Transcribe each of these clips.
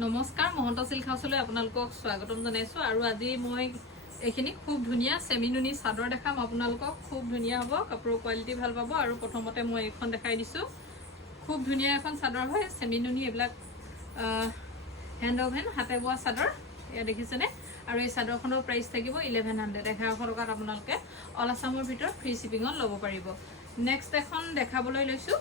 নমস্কাৰ মহন্ত সিল্ক হাউছলৈ আপোনালোকক স্বাগতম জনাইছো আৰু আজি মই এখিনি খুব ধুনিয়া সেমিনুনি চাদৰ দেখাম আপোনালোকক খুব ধুনিয়া হ'ব কাপোৰৰ কোৱালিটি ভাল পাব আৰু প্ৰথমতে মই এখন দেখাই দিছো খুব ধুনিয়া এখন চাদৰ হয় সেমিনুনি এবিলাক হ্যান্ড ওভেন হাতে বোৱা চাদৰ এয়া দেখিছেনে আৰু এই চাদৰখনৰ প্ৰাইস থাকিব 1100 1100 টকাত আপোনালোকে অল আসামৰ ভিতৰত ফ্ৰী শিপিংত ল'ব পাৰিব নেক্সট এখন দেখাবলৈ লৈছো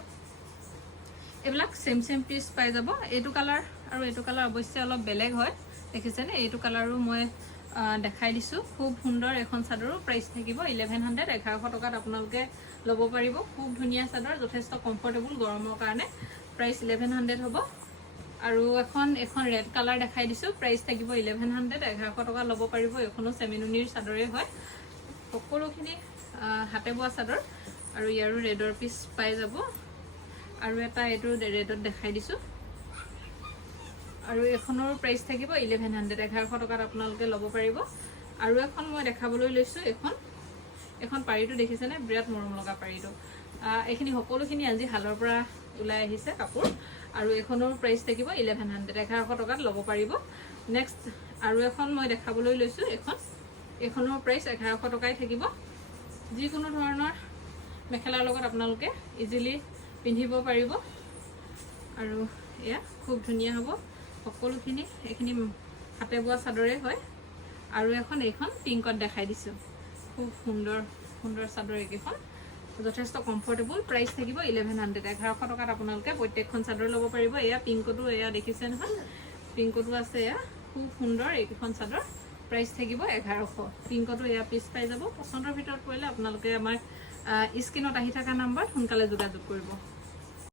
এবিলাক সেম পিস পাই যাব এটো কালাৰ আৰু এটো কালাৰ অৱশ্যে অলপ বেলেগ হয় দেখিছেনে এটো কালাৰো মই দেখাই দিছো খুব সুন্দৰ এখন চাদৰৰ প্ৰাইস থাকিব 1100 1100 টকাত আপোনালোকে ল'ব পাৰিব খুব ধুনিয়া চাদৰ যথেষ্ট কমফৰ্টেবল গৰমৰ কাৰণে প্ৰাইস 1100 হ'ব আৰু এখন ৰেড কালাৰ দেখাই দিছো প্ৰাইস থাকিব 1100 1100 টকা ল'ব পাৰিব এখনো সেমিনুনিৰ চাদৰে হয় সকলোখিনি হাতে বোৱা চাদৰ আৰু ইয়াৰো ৰেডৰ পিস পাই যাব আৰু এটা এটো ৰেডত দেখাই দিছো আৰু এখনৰ প্ৰাইস থাকিব 1100 1100 টকাত আপোনালোকে ল'ব পাৰিব আৰু এখন মই দেখাবলৈ লৈছো এখন পাৰিটো দেখিছেনে বিৰাট মৰম লগা পাৰিটো এখিনি সকলোখিনি আজি হালৰ পৰা উলাই আহিছে কাপোৰ আৰু এখনৰ প্ৰাইস থাকিব 1100 1100 টকাত ল'ব পাৰিব নেক্সট আৰু এখন মই দেখাবলৈ লৈছো এখনৰ প্ৰাইস 1100 টকাই থাকিব যিকোনো ধৰণৰ মেখেলাৰ লগত আপোনালোকে ইজিলি পিন্ধিব পাৰিব আৰু এয়া খুব ধুনিয়া হ'ব সকলোখিনি এখিনি হাতে বোৱা চাদৰে হয় আৰু এইখন পিংকত দেখাই দিছো খুব সুন্দৰ চাদৰ এইখন যথেষ্ট কমফৰ্টেবল প্ৰাইস থাকিব 1100 1100 টকাত আপোনালোকে প্ৰত্যেকখন চাদৰ ল'ব পাৰিব এয়া পিংকটো এয়া দেখিছে নহয় পিংকটো আছে এয়া খুব সুন্দৰ এইখন চাদৰ প্ৰাইস থাকিব 1100 পিংকটো এয়া পিস পাই যাব পছন্দৰ ভিতৰত পৰিলে আপোনালোকে আমাৰ স্ক্ৰিনত আহি থকা নম্বৰ সোনকালে যোগাযোগ কৰিব